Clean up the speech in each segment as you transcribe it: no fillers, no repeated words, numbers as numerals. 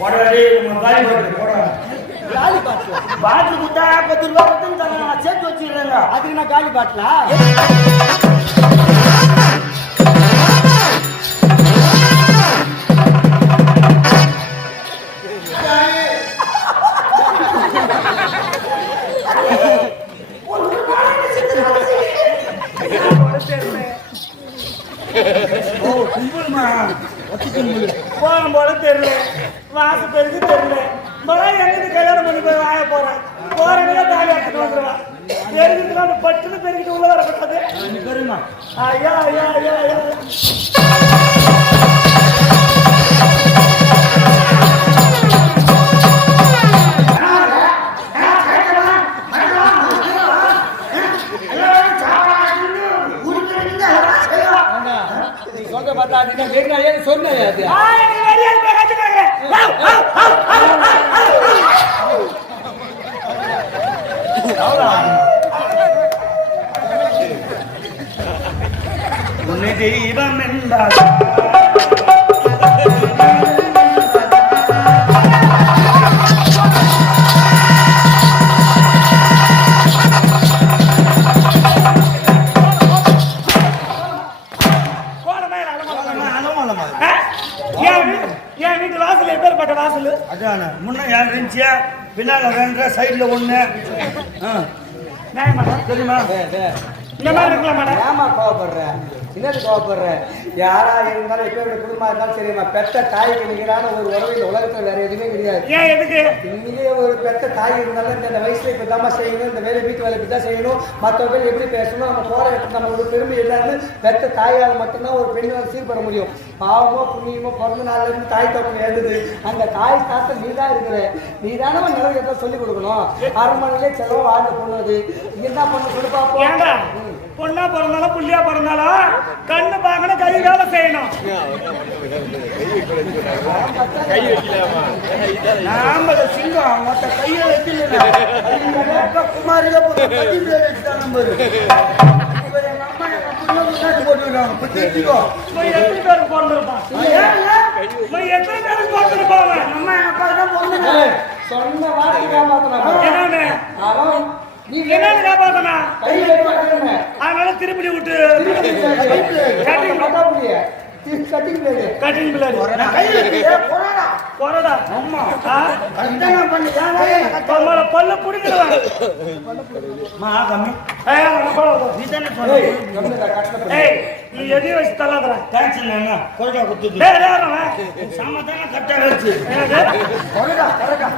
போடாடி நம்ம காலி பாட்டு போடா. காலி பாட்டு பாட்டு குத்தா 10 ரூபா கொடுத்து தரேன், நான் சேர்த்து வச்சிடுறேங்க. அதுக்கு நான் காலி பாட்டலா போன போல தெரியல, வாச பெருக்கு தெரியல, எங்கிட்டு கல்யாணம் பண்ணி போய் வாய போறேன். போறவங்க தாலி எடுத்துட்டு வந்துருவான். பெருக்கிட்டு வந்து பட்டுன்னு பெருக்கிட்டு உள்ள வரக்கூடாது. பெருமா ஐயா ஐயா ஐயா ஐயா. சொல்ற பார்த்தா சொன்னேன் உன்னை தெய்வம் என்றால் என் வீட்டு வாசல் எப்பேற்பட்ட வாசல் அதான முன்ன யார் இருந்துச்சியா பின்னால வேண்ட சைட்ல ஒண்ணு தெரியுமா இந்த மாதிரி இருக்கலாம் மேடம். ஏமா கோவப்படுறேன், என்னது கோவப்படுறேன்? யாரா இருந்தாலும் எப்ப குடும்பமா இருந்தாலும் சரிம்மா, பெத்த தாய்க்கு நிகரான ஒரு உறவு இந்த உலகத்துல வேற எதுவுமே கிடையாது. ஏன் எதுக்கு இங்கே ஒரு பெத்த தாய் இருந்தாலும் இந்த வயசுல இப்பதாம்மா செய்யணும், இந்த வேலை வீட்டு வேலை இப்படிதான் செய்யணும், மற்றவர்கள் எப்படி பேசணும், நம்ம போற இடத்துல நம்ம ஒரு பெருமை இல்லாமல் பெத்த தாயால் மட்டும்தான் ஒரு பெண்ணால் சீர்பட முடியும். பாவமோ புண்ணியமோ பிறந்த நாள்ல இருந்து தாய் தோட்டம் எழுதுது. அந்த தாய் தாத்தம் நீ தான் இருக்கிற, நீ தானே நிறைய சொல்லிக் கொடுக்கணும். அரண்மனையிலே செலவு ஆண்டு பொண்ணுது, என்ன பண்ணு சொல்லி பார்ப்போம். பொண்ணா பிறந்தாலும் புள்ளியா பிறந்தாலும் கண்ணு பார்க்கணும், கை வேலை செய்யணும். நாம சிங்கம் மொத்த கையை வைக்கல குமாரில சொன்ன வார்த்தை நீ என்ன காப்பாத்தனா அதனால திருப்பி விட்டு கட்டிங் பிளேடு கொரடா அம்மா கட்டணம் பண்ணி நம்மள பல்ல புடிங்கலாம் மா கம்மி நீ தான சொன்ன ஏய் நீ எதி வச்சு தள்ளாதற டென்ஷன் என்ன கொரடா குத்து டேய் டேய் சமதான கட்ட வச்சு கொரடா கொரடா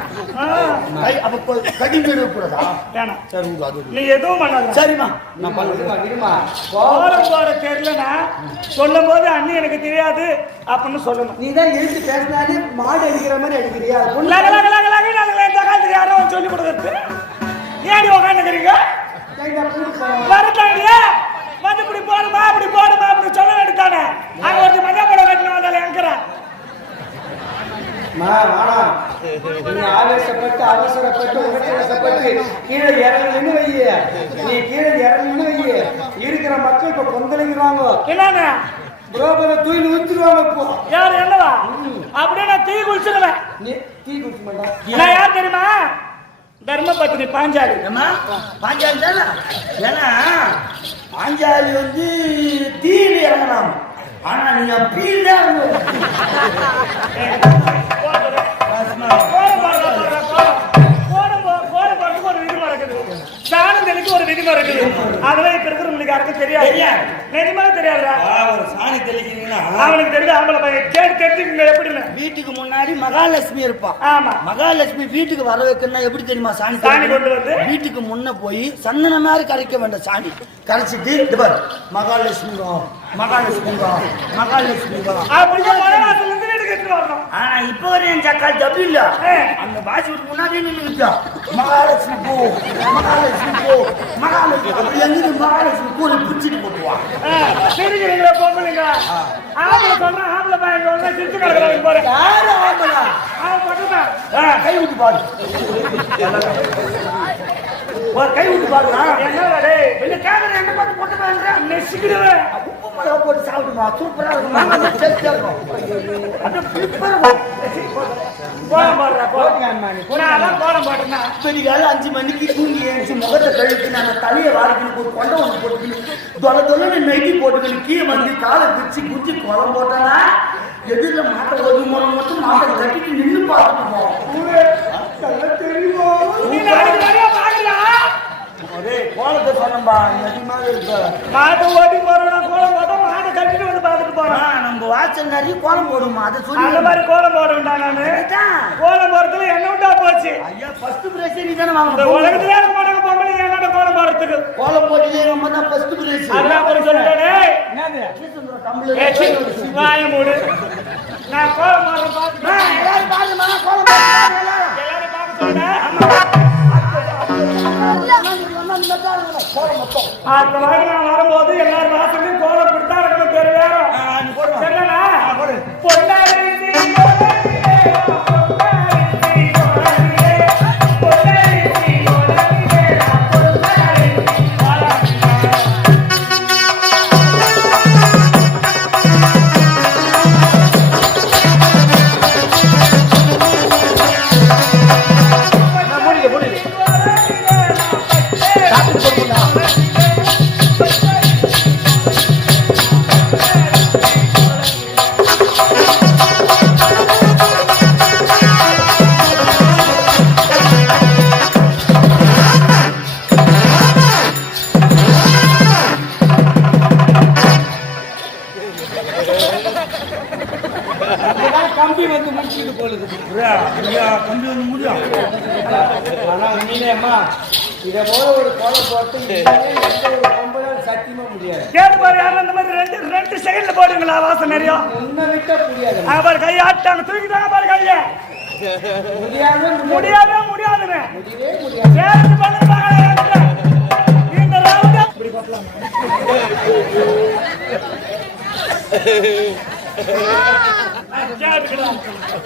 ஐ அப்ப கட்டிங் பிளேடு போறதா ஏனா சரி அது நீ எதுவும் பண்ணாத சரிமா நான் பண்ணுறேன் இருமா போற தெரியலனா சொல்லும்போது அண்ணி எனக்கு தெரியாது அப்படின்னு சொல்லணும். நீ தான் எழுத்து பேசினாலே மாடு அடிக்கிற மாதிரி அடிக்கிறியா? யாரோ சொல்லி கொடுக்குறது ஏடி உட்காந்துக்கிறீங்க வரத்தாங்க வந்து இப்படி போடுமா அப்படி சொல்ல வேண்டியதானே. அங்க ஒரு மஜா படம் கட்டின வந்தால எங்கிறேன் நீ ஆவேசப்பட்டு அவசரப்பட்டு உணர்ச்சிப்பட்டு கீழே இறங்கணும்னு வைய, நீ கீழே இறங்கணும்னு வைய, இருக்கிற மக்கள் இப்ப கொந்தளிக்கிறாங்க. என்னன்னு புரோபத தூயில் ஊத்துருவாங்க. இப்போ யார் என்னவா அப்படியே நான் தீ குளிச்சிருவேன். நீ தீ குளிக்க மாட்டா? நான் யார் தெரியுமா? தர்மபத்தினி பாஞ்சாலி. பாஞ்சாலி தானே? ஏன்னா பாஞ்சாலி வந்து தீயில் இறங்கலாம், ஆனா நீங்க பீல் தான் ஒரு விதிமுறை இருக்குது, சாணந்தலுக்கு ஒரு விதிமுறை இருக்குது. அதெல்லாம் இப்ப இருக்கிறவங்களுக்கு யாருக்கும் தெரியாது. நிஜமாக தெரியாதுடா. சாணி தெளிக்கிறீங்கன்னா அவனுக்கு தெரிஞ்ச ஆம்பளை பையன் கேட்டு தெரிஞ்சுக்கங்க. எப்படி வீட்டுக்கு முன்னாடி மகாலட்சுமி இருப்பான். ஆமா, மகாலட்சுமி வீட்டுக்கு வர வைக்கணும்னா எப்படி தெரியுமா? சாணி கொண்டு வந்து வீட்டுக்கு முன்ன போய் சந்தன மாதிரி கரைக்க வேண்டாம், சாணி கரைச்சிட்டு மகாலட்சுமி மகாலட்சுமி மகாலட்சுமி ஆனா இப்ப வரையும் என் சக்கா தப்பு இல்ல. அந்த பாசி வீட்டு முன்னாடி நின்றுச்சா மகாலட்சுமி போ மகாலட்சுமி போ மகாலட்சுமி எங்க மகாலட்சுமி பூ பிடிச்சிட்டு போட்டுவான். தெரிஞ்சுங்களா பொம்பளைங்க ஆம்பளை சொல்ற ஆம்பளை பையன் சிரிச்சு கிடக்குறாங்க பாரு. யாரு ஆம்பளை? அவன் மட்டும்தான். கை விட்டு பாரு, கை விட்டு பாருங்க. என்ன என்ன கேமரா என்ன பார்த்து போட்டு பாருங்க, நெசிக்கிடுவேன். உப்புல போட்டு சாப்பிடுமா சூப்பரா இருக்கும் மாங்காய் டேஸ்டா இருக்கும் அப்படியே சூப்பரா இருக்கும் கோலம் போடுறா கோலம் போட்டேன்னா பெரிய 5 மணிக்கு தூங்கி எழுந்து முகத்தை கழுவிட்டு நான் தலையை வாரிக்கணும் ஒரு கொண்டை ஒன்று போட்டுக்கணும் தொலை நெய்டி போட்டுக்கணும் கீழே வந்து காலை பிரிச்சு குச்சி கோலம் போட்டானா எதிரில் மாட்டை ஒரு முறை மட்டும் மாட்டை கட்டிட்டு நின்று பார்த்துக்கணும் தெரியுமா அதே கோலத்தை சொன்னம்பா அதிகமாக இருக்கு மாட்டை ஓட்டி போறோம் கோலம் போட்டா மாட்டை கட்டிட்டு வந்து பார்த்துட்டு போறோம் நம்ம வாட்சல் நிறைய கோலம் போடுமா அதை சொல்லி அந்த மாதிரி கோலம் போடுவேன்டா நானு கோலம் போறதுல என்ன விட்டா போச்சு ஐயா ஃபர்ஸ்ட் பிரைஸ் நீ தானே வாங்க இந்த உலகத்துல இருக்க மாட்டாங்க பொம்பளை என்னோட கோலம் போடுறதுக்கு கோலம் போட்டு நம்ம தான் ஃபர்ஸ்ட் பிரைஸ் அதான் போய் சொல்லிட்டேனே என்னது வாய மூடு நான் கோலம் போடுறேன் பாத்து எல்லாரும் பாருமா கோலம் போடுறாங்க எல்லாரும் பார்க்க சொல்றேன் அந்த மாதிரி நான் வரும்போது எல்லாரும் வாசலையும் கோலம் கொடுத்தா இருக்கணும் தெரியும் என்னன்னா பொன்னாரி கம்பி வந்து முடிச்சுட்டு போகுது கம்பி வந்து முடியும் ஆனா நீனே அம்மா இதை போல ஒரு கோலம் போட்டு எந்த ஒரு பொம்பளால் சத்தியமா முடியாது கேட்டு பாரு யாரும் அந்த மாதிரி ரெண்டு செகண்ட்ல போடுங்களா வாசம் நிறைய உன்னை விட்ட முடியாது பாரு கையை ஆட்டாங்க தூக்கிட்டாங்க பாரு கைய முடியாதுன்னு முடியவே முடியாது சேர்த்து பண்ணுவாங்க இந்த ரவுண்ட் இப்படி பண்ணலாம்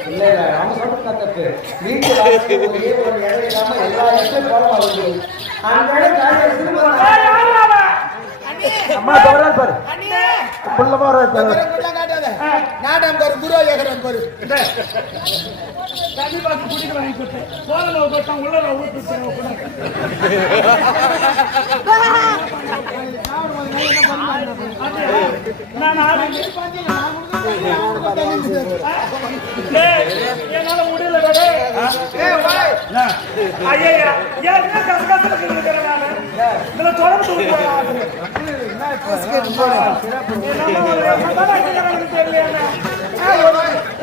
இல்ல அவங்க சொல்றது தப்பு வீட்டுல ஒரு இடம் இல்லாம எல்லா இடத்துலயும் கோலம் ஆகுது அந்த இடம் காலையில அம்மா தவறாது பாரு புள்ளமா நாட்டம் பாரு குரு ஏகரன் பாரு தண்ணி பாத்து குடிக்க வாங்கி கொடுத்தேன் கோலம் போட்டா உள்ள ஊத்துறேன் என்னால முடியல ஐயா ஏன் கசகசல இருக்கிறேன் நான் இதுல தொடர்ந்து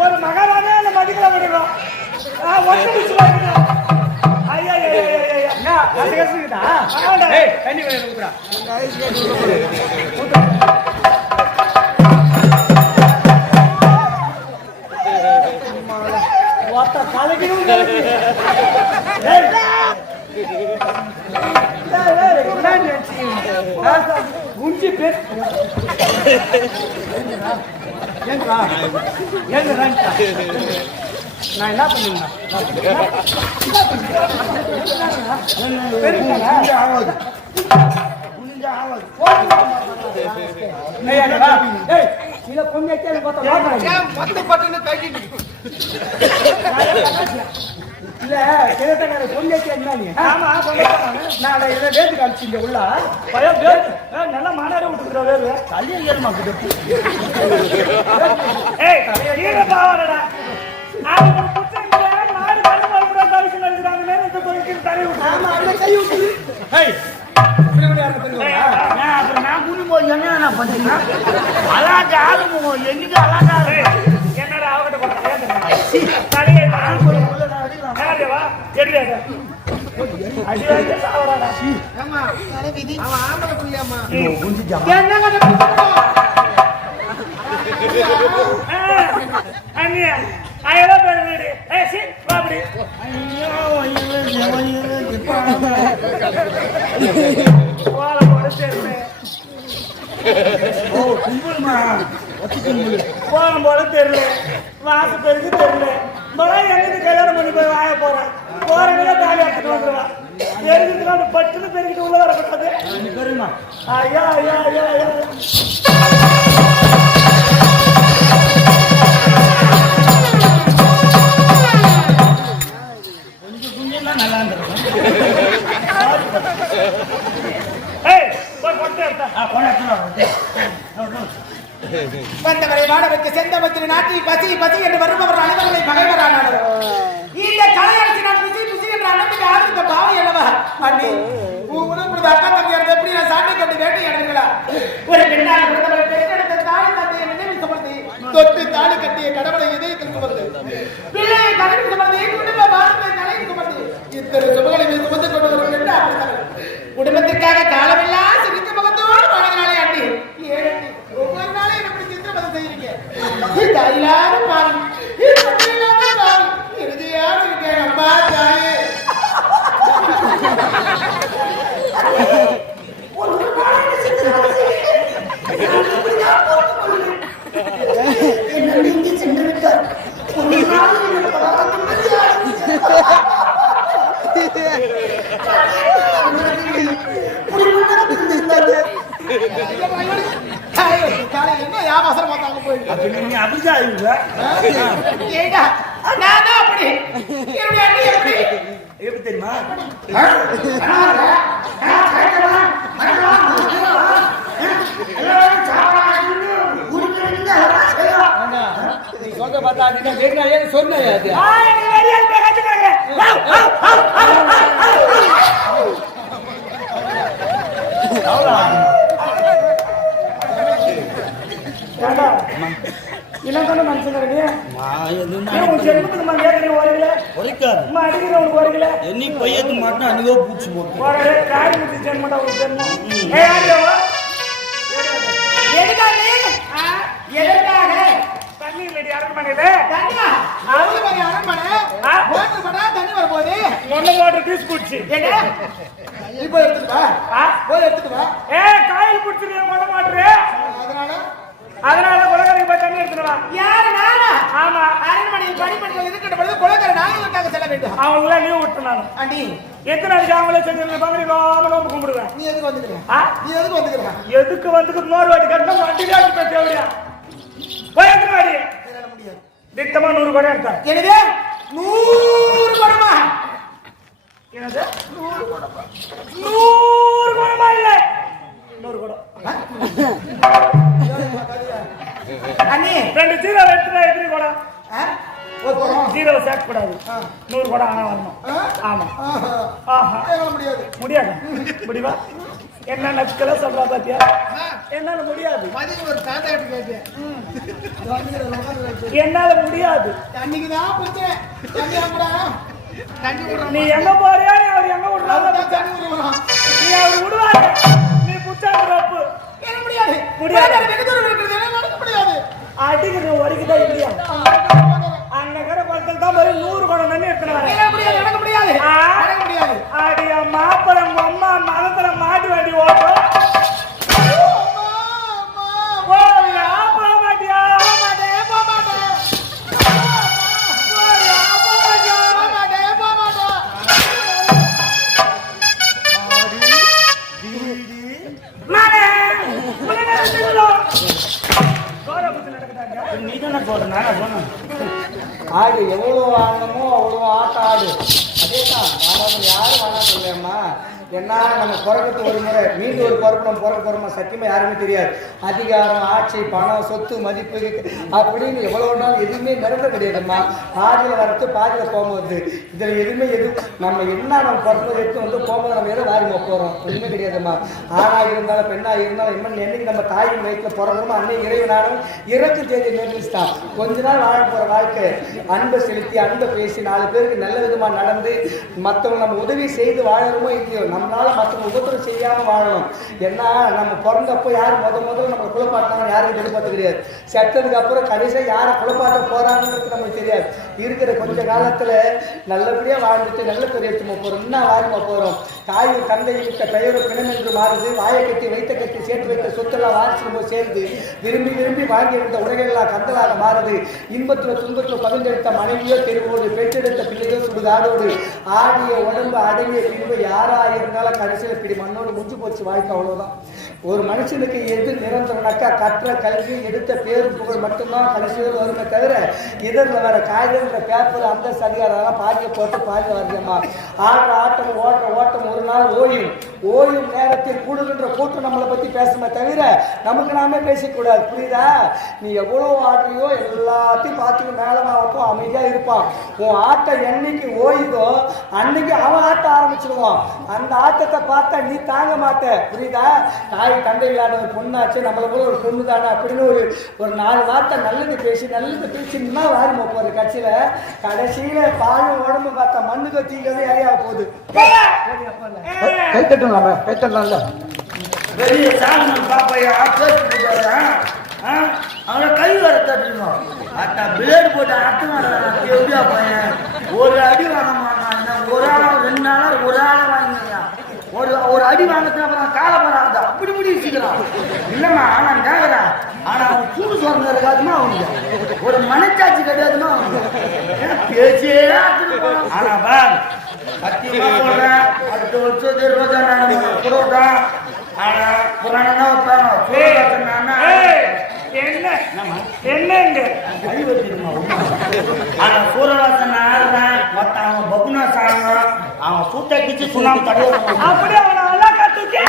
ஒரு மகாராஜா என்ன மதிக்கல விடுறோம் ஐயா தண்ணி குஞ்சி பேர் நான் என்ன பண்ணுங்க இல்ல கிழத்தங்க பொண்ணு நான் இதை வேட்டு காமிச்சிங்க உள்ள பயம் நல்லா மாநாடு விட்டுக்கிற வேறு தள்ளி ஏறுமா பாவாடா நான் குடிப்போம் என்ன பண்றீங்க அலாட்டு ஆளுமுகம் எங்கிட்ட அலாட்டாரு என்னடா அவகிட்ட கோலம் போல தெரியல வாசு பெருக்கு தெரியல எங்கிட்டு கல்யாணம் பண்ணி போய் வாய போறேன் போறவங்க தாலி எடுத்துட்டு வந்துருவான் எரிஞ்சுட்டு பட்டுன்னு பெருக்கிட்டு உள்ள வரக்கூடாது ஐயா ஐயா ஐயா ஐயா வந்தவரை வாடகைக்கு செந்தமத்தின் நாட்டில் பசி பசி என்று வருபவர் அனைவர்களை பகைவரானார். இந்த கலையரசி நான் பிசி பிசி என்ற அண்ணனுக்கு ஆதரித்த பாவை அல்லவா அண்ணி உனக்கு அக்கா தம்பியார் எப்படி நான் சாட்டை கட்டி வேட்டை எடுங்களா ஒரு பெண்ணால் பிறந்தவரை பெற்றெடுத்த தாய் தந்தையை நினைவு சுமர்த்தி தொட்டு தாலி கட்டிய கடவுளை இதயத்தில் சுமர்ந்து பிள்ளையை கல்வி சுமர்த்தி குடும்ப வாழ்க்கை தலையை சுமர்த்தி இத்தனை சுமகளை சுமந்து கொண்டு ஒரு பெண்ணா குடும்பத்திற்காக காலமெல்லாம் சிரித்த முகத்தோடு வாழ்கிறாளே அண்ணி ஏழு ஒவ்வொரு நாளையும் எப்படி சித்திரவதை செய்யறீங்க தாயிலாத பாவி இறுதியாக இருக்கேன் அம்மா தாயே என்ன வியாபாரம் பார்த்தாங்க போயிட்டு நீ அப்படிதான் ஏடா நான் தான் அப்படி என்னுடைய அண்ணி எப்படி எப்படி தெரியுமா நீ சொல்ற பார்த்தா நீங்க வேணாயே சொன்னேன் அது இளங்கொண்ட மனுஷன் ஜென்மத்துக்கு அடிக்கிற என்னி பையத்து மாட்டா அன்னைக்கோ பூச்சி போட்டு காரி முத்தி ஜென்மடா ஒரு ஜென்மம் எதற்காக தண்ணி இல்லடி அரண்மனையில தண்ணியா அவ்வளவு பெரிய அரண்மனை மோட்டர் பண்ணா தண்ணி வரும்போது ஒன்னு வாட்டர் டீஸ் குடிச்சு இப்போ எடுத்துட்டு வா போய் எடுத்துட்டு வா காயில் குடிச்சிருக்க மொட மாட்டுரு அதனால குலக்கரைக்கு போய் தண்ணி எடுத்துட்டு வா யாரு நானா ஆமா அரண்மனையில் பணிப்பெண்கள் இருக்கின்ற பொழுது குலக்கரை நாயகத்துக்காக செல்ல வேண்டும் அவங்கள லீவ் விட்டு நான் ஆண்டி எத்தனை நாளைக்கு அவங்களே செஞ்சு பங்கடி நோம்பு கும்பிடுவேன் நீ எதுக்கு வந்துக்கிறேன் நீ எதுக்கு வந்துக்கிறேன் எதுக்கு வந்துக்கு இன்னொரு வாட்டி கட்டணும் வண்டியில போய் தேவையா போய் எத்தனை வாடி முடியாது திட்டமா 100 குடம் எடுத்தா என்னது 100 குடமா என்னது 100 குடமா 100 குடமா இல்ல 100 குடம் அண்ணி ரெண்டு ஜீரோ எடுத்துனா எப்படி குடம் ஜீரோ சேர்க்க கூடாது 100 குடம் ஆனா வரணும் ஆமா முடியாது முடியாது முடிவா என்ன நக்கல சொல்றா பாத்தியா என்னால முடியாது ஒரு தாத்தா கிட்ட கேட்டேன் என்னால முடியாது அன்னைக்குதான் பிரச்சனை நீ எங்க போறியா நீ அவர் எங்க விடுறாங்க நீ அவர் விடுவாங்க நீ புச்சாங்க ரப்பு முடியாது முடியாது முடியாது அடிக்கிற வரைக்குதான் இல்லையா அன்னைக்கிற பக்கத்தில் தான் போய் 100 குடம் தண்ணி எடுத்துன்னு வரேன் முடியாது அடிய மாப்பிளம் அம்மா மனத்துல மாட்டு வண்டி ஓட்டும் ஆடு எவ்வளோ ஆடணுமோ அவ்வளோ ஆட்டம் ஆடு அதேதான் நானும் யாரும் வேணா சொல்லேம்மா என்ன நம்ம பிறகுக்கு ஒரு முறை மீண்டும் ஒரு பிறப்பு நம்ம பிறக்க போறோமா சத்தியமா யாருமே தெரியாது அதிகாரம் ஆட்சி பணம் சொத்து மதிப்பு அப்படின்னு எவ்வளோ நாள் எதுவுமே நிரம்ப கிடையாதும்மா பாதியில் வரத்து பாதியில் போகும்போது இதில் எதுவுமே நம்ம என்ன நம்ம பிறப்பது எடுத்து வந்து போகும்போது நம்ம எதை வாரி போகிறோம் எதுவுமே கிடையாதும்மா ஆணாக இருந்தாலும் பெண்ணாக இருந்தாலும் இன்னும் என்னைக்கு நம்ம தாயின் வயிற்றில் பிறகுமோ அன்னைக்கு இறைவனாலும் இறக்கு தேதி நிர்ணயிச்சிட்டான் கொஞ்ச நாள் வாழ போகிற வாழ்க்கை அன்பை செலுத்தி அன்பை பேசி 4 பேருக்கு நல்ல விதமாக நடந்து மற்றவங்க நம்ம உதவி செய்து வாழணுமோ இல்லையோ நம்மளால மற்றவங்க உபத்திரம் செய்யாம வாழணும். ஏன்னா நம்ம பிறந்தப்போ யார் முதல்ல நம்ம குழப்பாட்டினாங்க யாரும் எதிர்பார்த்து கிடையாது. செத்ததுக்கு அப்புறம் கடைசியா யாரை குழப்பாட்ட போறாங்கன்றது நமக்கு தெரியாது. இருக்கிற கொஞ்ச காலத்துல நல்லபடியா வாழ்ந்துட்டு நல்ல பேர் எடுத்து போறோம். இன்னும் வாரிமா போறோம். தாய் தந்தை விட்ட பெயரும் பிணம் என்று மாறுது. வாயை கட்டி வைத்த கட்டி சேர்த்து வைத்த சொத்தெல்லாம் வாரிசு சேர்ந்து விரும்பி விரும்பி வாங்கி எடுத்த உலகெல்லாம் கந்தலாக மாறுது. இன்பத்துல துன்பத்துல பகிர்ந்தெடுத்த மனைவியோ தெருவோடு பெற்றெடுத்த பிள்ளையோ சுடுகாடோடு ஆடிய உடம்பு அடங்கிய பின்பு யாரா இருந்தாலும் கடைசியில் இப்படி மண்ணோடு முடிஞ்சு போச்சு வாழ்க்கை. அவ்வளவுதான். ஒரு மனுஷனுக்கு எது நிரந்தரம்னாக்கா கற்ற கல்வி எடுத்த பேரு புகழ் மட்டும்தான் கடைசியில் வருமே தவிர இதரில் வேற காய்கறின்ற பேப்பர் அந்த அதிகாரம் பாதியை போட்டு பாதி வரலையம்மா. ஆடுற ஆட்டம் ஓடுற ஓட்டம் ஒரு நாள் ஓயும் நேரத்தில் கூடுகின்ற கூட்டம் நம்மளை பற்றி பேசுமே தவிர நமக்கு நாமே பேசக்கூடாது. புரியுதா? நீ எவ்வளோ ஆடுறியோ எல்லாத்தையும் பார்த்துட்டு மேலமாகட்டும் அமைதியாக இருப்பான். உன் ஆட்டம் என்னைக்கு ஓயுதோ அன்னைக்கு அவன் ஆட்டம் ஆரம்பிச்சிடுவான். அந்த ஆட்டத்தை பார்த்தா நீ தாங்க மாட்ட. புரியுதா? தாய் தந்தை இல்லாத ஒரு பொண்ணாச்சு நம்மளை போல ஒரு பொண்ணு தானே அப்படின்னு ஒரு 4 வார்த்தை நல்லது பேசினா வாரிமா போகுது. கடைசியில பாயும் உடம்பு பார்த்தா மண்ணுக்கு தீங்கிறது இறையா போகுது. பெரிய சாமி பாப்பையா அவனை கை வர தட்டணும். அட்டா பிளேடு போட்டு எப்படியா பையன் ஒரு அடி வாங்க மாட்டான். ஒரு ஆள் 2 நாளா ஒரு ஆளை வாங்கிக்கிறான். ஒரு அடி வாங்கினா அப்புறம் காலப்படாது அப்படி வச்சுக்கிறான். இல்லம்மா நான் கேட்கறேன். ஆனா அவன் சூடு சொல்றது இருக்காதுமா அவனுக்கு ஒரு மனச்சாட்சி கிடையாதுமா அவனுக்கு பேச்சே. ஆனா பார் சத்தியமா சொல்றேன் அடுத்த வருஷத்து ரோஜா நான் புரோட்டா ஆனா புராணம் என்ன கை வச்சிருமா. ஆனா சூரவாசன் ஆடுறேன் அவன் பகுனா சாங்க அவன் சூட்டை கிச்சு சுண்ணாம தடையாது. அப்படி அவனை அழகா தூக்கி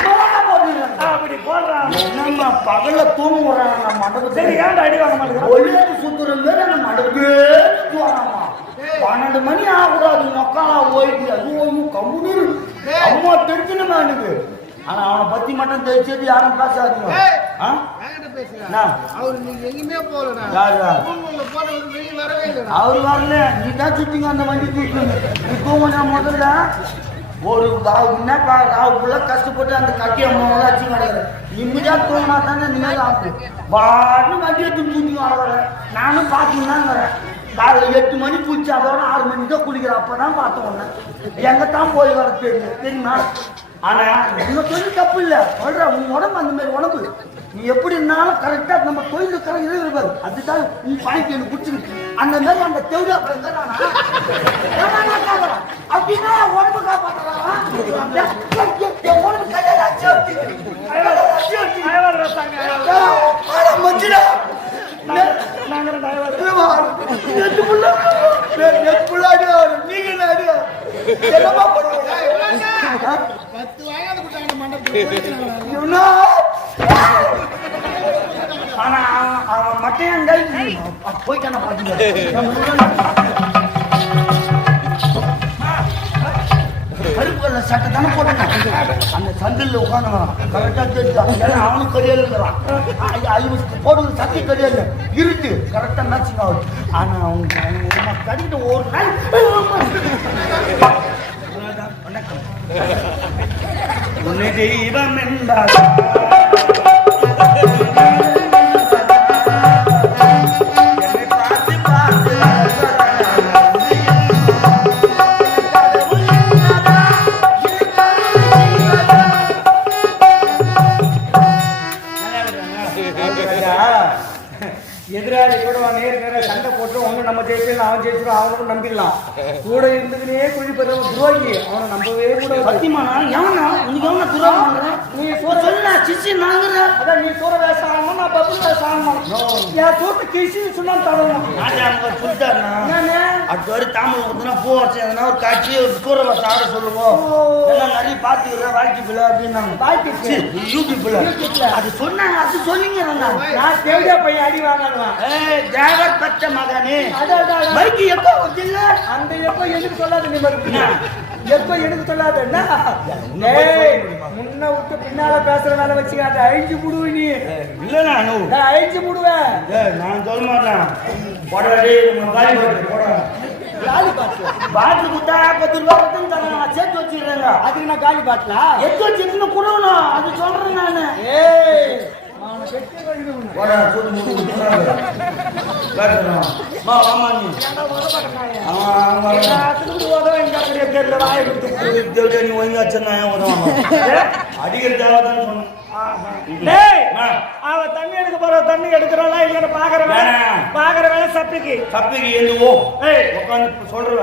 அப்படி போடுறான். என்னம்மா பகல்ல தூங்குறான். நம்ம மண்டபத்தை ஏன் அடி வாங்க மாட்டேங்கிறோம். ஒளியாட்டு சுத்துறது மாரி நம்ம மண்டபத்தே தூவாராமா. 12 மணி ஆகக்கூடாது மொக்காலா ஓய்வு அது ஓய்வு கம்முன்னு அம்மா தெரிஞ்சுணுமா எனக்கு. ஆனா அவனை பத்தி மட்டும் தெரிச்சது யாரும் பேசாதீங்க. அவரு வரல நீ தான் சுத்திங்க அந்த வண்டி தூக்கி நீ தூங்க முதல்ல ஒரு என்னப்பா ராவுக்குள்ள கஷ்டப்பட்டு அந்த கட்டி அம்மாவெல்லாம் அச்சு கிடையாது. நிம்மதியா தூங்கினா தானே நிம்மதி ஆகும். வான்னு வண்டியை தூக்கி வர நானும் பாத்தீங்கன்னா காலையில் 8 மணி குளிச்சு அதோட 6 மணிக்கு தான் குளிக்கிற. அப்பதான் பார்த்தோம் எங்கத்தான் போய் வர தெரியுமா. ஆனா உங்க தொழில் தப்பு இல்லை சொல்ற. உன் உடம்பு அந்த மாதிரி உடம்பு நீ எப்படி இருந்தாலும் கரெக்டா நம்ம தொழில் கரெக்ட் இருப்பாரு. அதுதான் நீ பாய்க்கு எனக்கு பிடிச்சிருக்கு. அந்த மாதிரி அந்த தெவுடா அப்படின்னா உடம்பு காப்பாற்றுறாங்க. ஆனா அவன் மட்டும் போயிட்டான கருப்புல சட்டை தானே போட்டாங்க. அந்த சந்தில் உட்காந்துக்கிறான் கரெக்டா தெரிஞ்சான். அவனும் கரியல் இருக்கிறான். போடுறது சத்தி கரியல் இருட்டு கரெக்டா மேட்சிங் ஆகுது. ஆனா அவங்க கடிக்கிட்ட ஒரு நாள் வணக்கம் உன்னை தெய்வம் என்றார். எதிராளி கூட நேர சண்டை போட்டு ஒண்ணு நம்ம ஜெயிச்சிடலாம் அவன் ஜெயிச்சிடும் அவனுக்கும் நம்பிடலாம். கூட இருந்துக்கினே குழி பெற துரோகி அவனை நம்பவே கூட. சத்தியமானா எவனா உனக்கு எவனா துரோகம் நீ சொல்ல சிசி நாங்குற. அதான் நீ சூற வேஷம் ஆகணும் நான் பப்பு வேஷம் ஆகணும். என் சூட்டு கிசி சொன்னா தரணும். சொல்லிட்டாருண்ணா அடுத்த வரை தாமல் கொடுத்தனா பூ வச்சு எதனா ஒரு காட்சி ஒரு சூற வேஷம் ஆட சொல்லுவோம். எல்லாம் நிறைய பார்த்துக்கிறேன் வாழ்க்கை பிள்ளை அப்படின்னாங்க. வாழ்க்கை யூடியூப்ல அது சொன்னாங்க. அது சொல்லிங்க நான் தேவையா பையன் அடி வாங்கணும். ஜாகர் பச்சை மகனே பைக்கு எப்போ வச்சில்ல அந்த எப்போ எனக்கு சொல்லாத. நீ எப்போ எனக்கு சொல்லாத முன்ன விட்டு பின்னால பேசுற வேலை வச்சுக்காத. அழிஞ்சு முடுவ நீ இல்ல நான் அழிஞ்சு முடுவேன். நான் சொல்ல மாட்டேன். பாட்டில் குத்தா 10 ரூபாய் தரேன் சேர்த்து வச்சிடுறேங்க. அதுக்கு நான் காலி பாட்டிலா எடுத்து வச்சிருக்கணும் கொடுக்கணும். அது சொல்றேன் நானு. அவ தண்ணி எடுக்க போற தண்ணி எடுக்கிறாளா இல்ல பாக்குற வேலை சப்பிக்கு எழுதுவோம் உட்காந்து சொல்ற